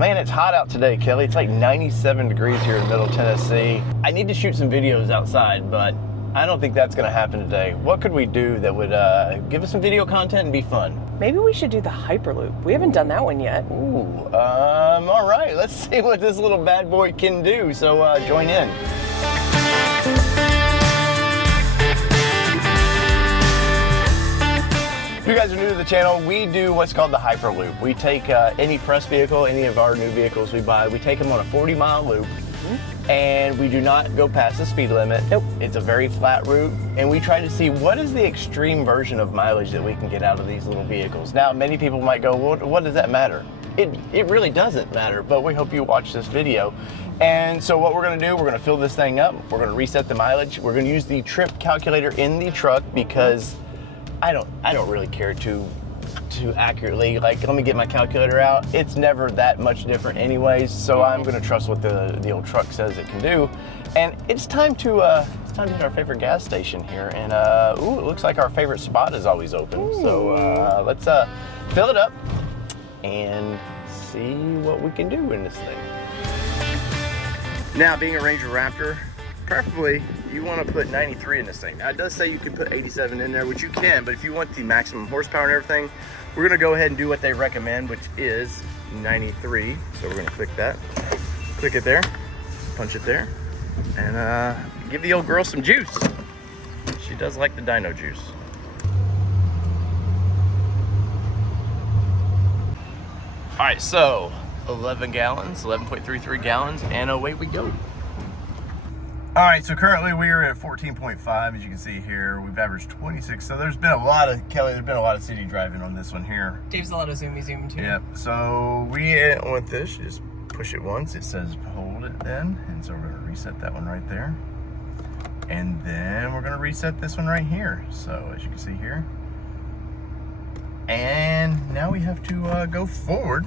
Man, it's hot out today, Kelly. It's like 97 degrees here in Middle Tennessee. I need to shoot some videos outside, but I don't think that's gonna happen today. What could we do that would give us some video content and be fun? Maybe we should do the hyperloop. We haven't done that one yet. Ooh, all right, let's see what this little bad boy can do. So join in. If you guys are new to the channel, we do what's called the hyperloop. We take any press vehicle, any of our new vehicles we buy, we take them on a 40-mile loop, and we do not go past the speed limit. Nope. It's a very flat route, and we try to see what is the extreme version of mileage that we can get out of these little vehicles. Now, many people might go, well, what does that matter? It really doesn't matter, but we hope you watch this video. And so what we're gonna do, we're gonna fill this thing up, we're gonna reset the mileage, we're gonna use the trip calculator in the truck because I don't really care too accurately. Like, let me get my calculator out. It's never that much different anyways, so I'm gonna trust what the old truck says it can do. And it's time to hit our favorite gas station here. And ooh, it looks like our favorite spot is always open. Ooh. So let's fill it up and see what we can do in this thing. Now, being a Ranger Raptor, preferably you want to put 93 in this thing. Now, it does say you can put 87 in there, which you can, but if you want the maximum horsepower and everything, we're going to go ahead and do what they recommend, which is 93. So we're going to click that. Click it there, punch it there, and give the old girl some juice. She does like the dyno juice. All right, so 11 gallons, 11.33 gallons, and away we go. All right, so currently we are at 14.5, as you can see here. We've averaged 26, so there's been a lot of, Kelly, there's been a lot of city driving on this one here. Dave's a lot of zoomy zoom too. Yep, so we want this, just push it once, it says hold it then, and so we're gonna reset that one right there. And then we're gonna reset this one right here. So as you can see here. And now we have to go forward.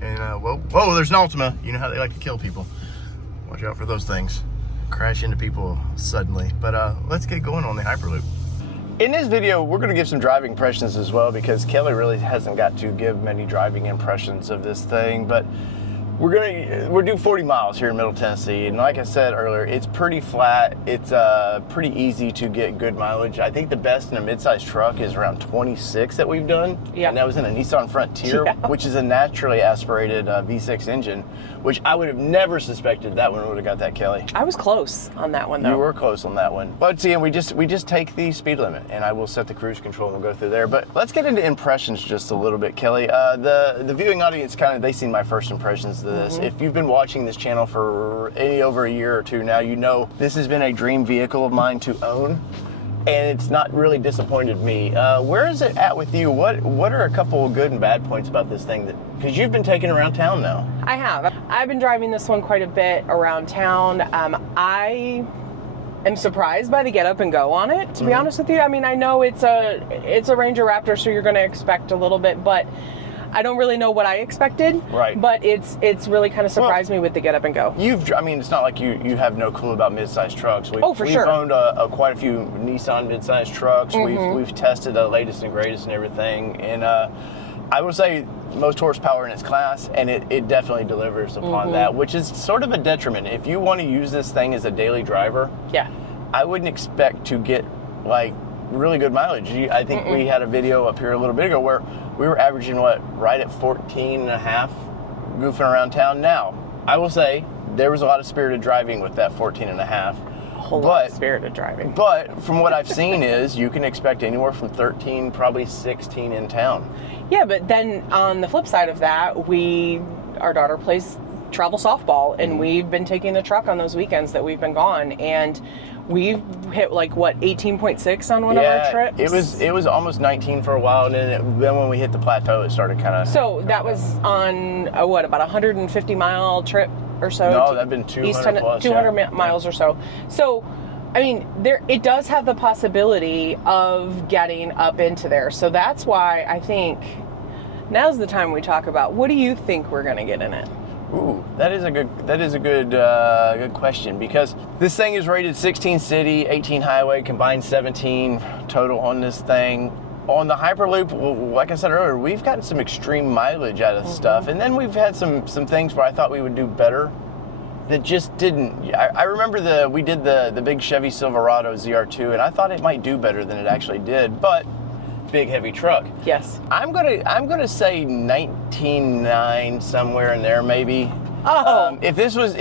And whoa, there's an Ultima. You know how they like to kill people. Watch out for those things. Crash into people suddenly. But let's get going on the hyperloop. In this video, we're going to give some driving impressions as well, because Kelly really hasn't got to give many driving impressions of this thing. But we're doing 40 miles here in Middle Tennessee, and like I said earlier, it's pretty flat. It's pretty easy to get good mileage. I think the best in a midsize truck is around 26 that we've done. Yeah. And that was in a Nissan Frontier, yeah, which is a naturally aspirated V6 engine, which I would have never suspected that one would have got that, Kelly. I was close on that one, though. You were close on that one. But see, we just take the speed limit, and I will set the cruise control and we'll go through there. But let's get into impressions just a little bit, Kelly. The viewing audience, they've seen my first impressions of this. If you've been watching this channel for over a year or two now, you know this has been a dream vehicle of mine to own, and it's not really disappointed me. Where is it at with you? What are a couple of good and bad points about this thing? Because you've been taking it around town now. I have. I've been driving this one quite a bit around town. I am surprised by the get up and go on it, to be honest with you. I mean, I know it's a Ranger Raptor, so you're going to expect a little bit, but I don't really know what I expected. Right. But it's really kind of surprised me with the get up and go. I mean, it's not like you have no clue about mid-size trucks. We've owned quite a few Nissan mid-size trucks. We've tested the latest and greatest and everything. And I would say most horsepower in its class, and it definitely delivers upon that, which is sort of a detriment. If you want to use this thing as a daily driver, yeah, I wouldn't expect to get like really good mileage. I think we had a video up here a little bit ago where we were averaging right at 14 and a half goofing around town. Now, I will say there was a lot of spirited driving with that 14 and a half. A whole lot of spirited driving. But from what I've seen is you can expect anywhere from 13, probably 16 in town. Yeah, but then on the flip side of that, our daughter plays travel softball, and we've been taking the truck on those weekends that we've been gone, and we've hit 18.6 on one of our trips. It was almost 19 for a while, and then when we hit the plateau, it started kind of. So that was on about 150 mile trip or so. No, that'd been 200 plus, 200 miles or so. So, I mean, it does have the possibility of getting up into there. So that's why I think now's the time we talk about what do you think we're going to get in it. Ooh, that is a good question, because this thing is rated 16 city, 18 highway, combined 17 total on this thing. on the hyperloop, like I said earlier, we've gotten some extreme mileage out of stuff, and then we've had some things where I thought we would do better that just didn't. I remember we did the big Chevy Silverado ZR2, and I thought it might do better than it actually did, but big heavy truck. Yes. I'm gonna say 19.9 somewhere in there maybe. Oh. If this was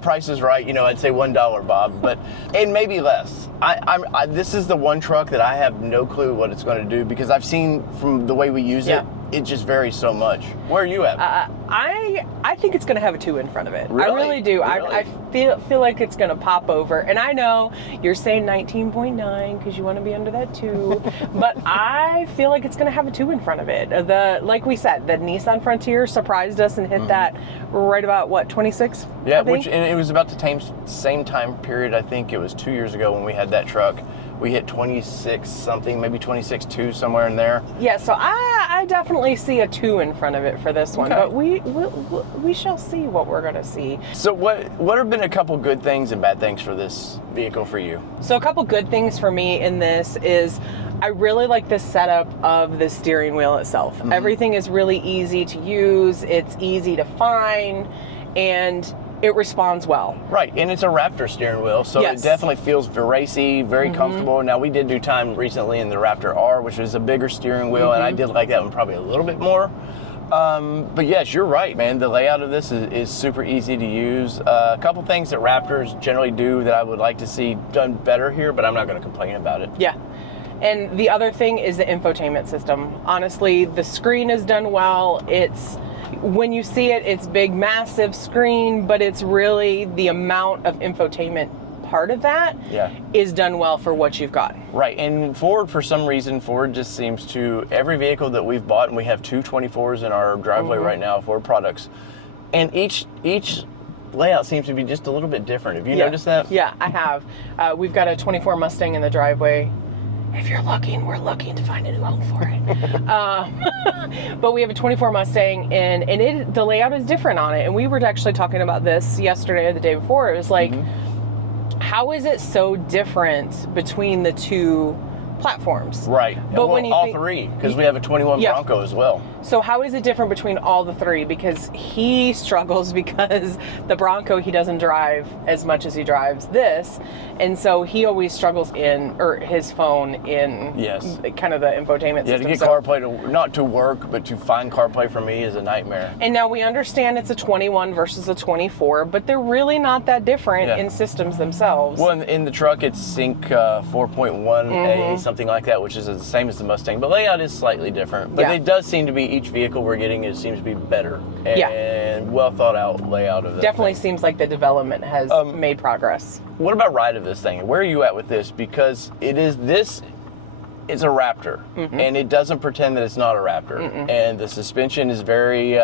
Price is Right, you know, I'd say $1, Bob, but and maybe less. This is the one truck that I have no clue what it's going to do because I've seen from the way we use it just varies so much. Where are you at? I think it's going to have a 2 in front of it. Really? I really do. Really? I feel like it's going to pop over. And I know you're saying 19.9 because you want to be under that 2, but I feel like it's going to have a 2 in front of it. Like we said, the Nissan Frontier surprised us and hit that right about, what, 26? Yeah, and it was about the same time period. I think it was 2 years ago when we had that truck. We hit 26 something, maybe 26.2, somewhere in there. Yeah, so I definitely see a 2 in front of it for this one, but we shall see what we're going to see. So what have been a couple good things and bad things for this vehicle for you? So a couple good things for me in this is I really like the setup of the steering wheel itself. Everything is really easy to use, it's easy to find, and it responds well. Right, and it's a Raptor steering wheel, so it definitely feels racy, very comfortable. Now, we did do time recently in the Raptor R, which is a bigger steering wheel, and I did like that one probably a little bit more. But yes, you're right, man. The layout of this is super easy to use. A couple things that Raptors generally do that I would like to see done better here, but I'm not going to complain about it. Yeah. And the other thing is the infotainment system. Honestly, the screen is done well. When you see it, it's big, massive screen, but it's really the amount of infotainment part of that is done well for what you've got. Right, and Ford, for some reason, Ford just seems to, every vehicle that we've bought, and we have 2 24s in our driveway right now, Ford products, and each layout seems to be just a little bit different. Have you noticed that? Yeah, I have. We've got a 24 Mustang in the driveway. If you're looking, we're looking to find a new home for it. But we have a 24 Mustang, and the layout is different on it. And we were actually talking about this yesterday or the day before. It was like, how is it so different between the two platforms? Right. But when you all three, because we have a 21 Bronco as well. So how is it different between all the three? Because he struggles because the Bronco, he doesn't drive as much as he drives this. And so he always struggles his phone in kind of the infotainment system. Yeah, to get CarPlay not to work, but to find CarPlay for me is a nightmare. And now we understand it's a 21 versus a 24, but they're really not that different in systems themselves. Well, in the truck, it's Sync 4.1A, something like that, which is the same as the Mustang, but layout is slightly different. But it does seem to be, each vehicle we're getting, it seems to be better and well thought out layout of that. Definitely seems like the development has made progress. What about ride of this thing? Where are you at with this? Because it's a Raptor, and it doesn't pretend that it's not a Raptor. And the suspension is very,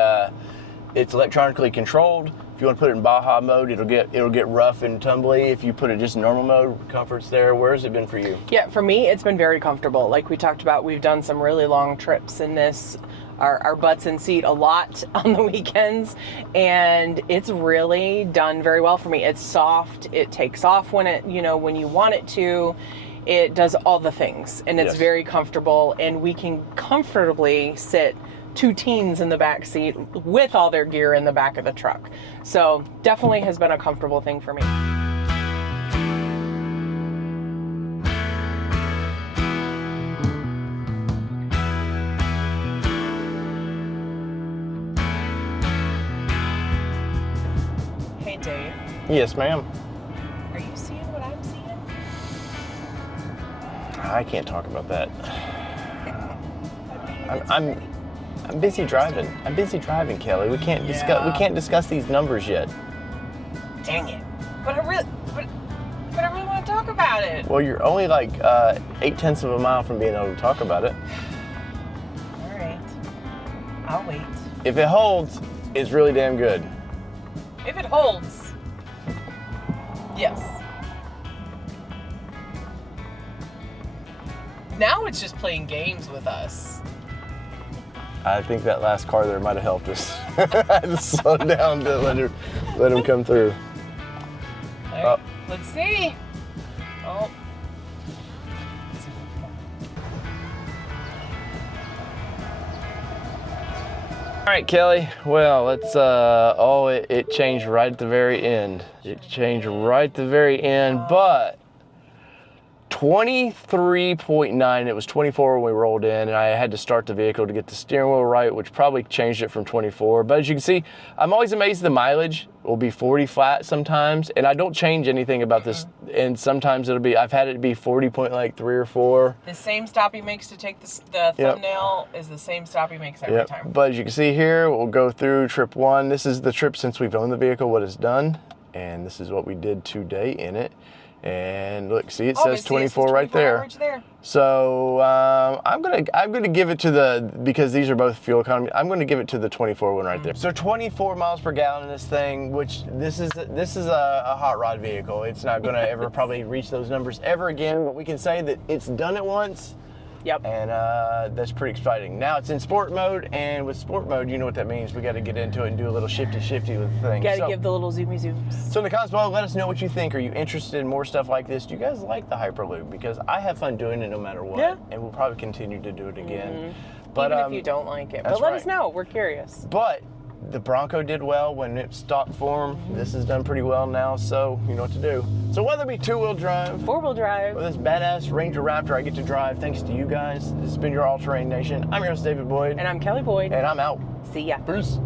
it's electronically controlled. If you want to put it in Baja mode, it'll get rough and tumbly. If you put it just in normal mode, comfort's there. Where has it been for you? Yeah, for me, it's been very comfortable. Like we talked about, we've done some really long trips in this. Our butts in seat a lot on the weekends, and it's really done very well for me. It's soft. It takes off when you want it to. It does all the things, and it's very comfortable, and we can comfortably sit 2 teens in the back seat with all their gear in the back of the truck. So definitely has been a comfortable thing for me. Hey Dave. Yes, ma'am. Are you seeing what I'm seeing? I can't talk about that. I'm busy driving. I'm busy driving, Kelly. We can't discuss these numbers yet. Dang it! But I really want to talk about it. Well, you're only like 0.8 of a mile from being able to talk about it. All right, I'll wait. If it holds, it's really damn good. If it holds, yes. Now it's just playing games with us. I think that last car there might have helped us. I had to slow down to let him come through. All right, let's see. Oh. All right, Kelly. Well, let's, it changed right at the very end. It changed right at the very end, but 23.9, it was 24 when we rolled in, and I had to start the vehicle to get the steering wheel right, which probably changed it from 24. But as you can see, I'm always amazed the mileage will be 40 flat sometimes, and I don't change anything about this, and sometimes it'll be, I've had it be 40.3 or 4. The same stop he makes to take the thumbnail is the same stop he makes every time. But as you can see here, we'll go through trip 1. This is the trip since we've owned the vehicle, what it's done, and this is what we did today in it. And look, see, it says 24 right there. So I'm gonna give it to the, because these are both fuel economy, I'm gonna give it to the 24 one right there. So 24 miles per gallon in this thing, which this is a hot rod vehicle. It's not gonna ever probably reach those numbers ever again, but we can say that it's done it once. Yep. And that's pretty exciting. Now it's in sport mode, and with sport mode, you know what that means. We got to get into it and do a little shifty with the thing. Got to give the little zoomy zooms. So in the comments below, let us know what you think. Are you interested in more stuff like this? Do you guys like the hyperloop? Because I have fun doing it no matter what. Yeah. And we'll probably continue to do it again. But even if you don't like it. But let us know. We're curious. But the Bronco did well when it stock form. This has done pretty well now, so you know what to do. So whether it be 2-wheel drive, 4-wheel drive, or this badass Ranger Raptor I get to drive thanks to you guys. This has been your All Terrain Nation. I'm your host, David Boyd. And I'm Kelly Boyd. And I'm out. See ya. Bruce.